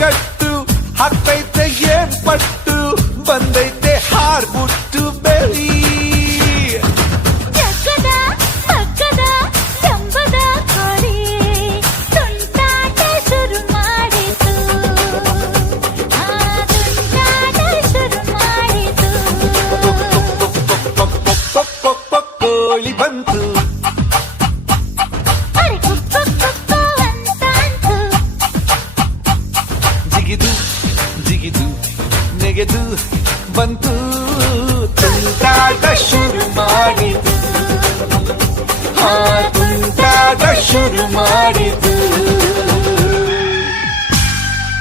ಕಟ್ಟು ಹಾಕ್ತೈತೆ ಏನ್ ಪಟ್ಟು ಬಂದೈತೆ ಹಾರ್ಬಿಟ್ಟು ಬೆಳಿ ಜಗ್ಗದ ಮಗ್ಗದ ಜಂಬದ ಕೋಳಿ ತುಂಟಾಟ ಶುರು ಮಾಡಿತು ತುಂಟಾಟ ಶುರು ಮಾಡಿತು ಕೋಳಿ ಬಂತು ಅರೆ ಕುಕ್ಕು ಕುಕ್ಕು ಅಂತಾಂತು ಜಿಗಿದು ಜಿಗಿದು ನೆಗೆದು ಬಂತು ತುಂಟಾಟ ಶುರು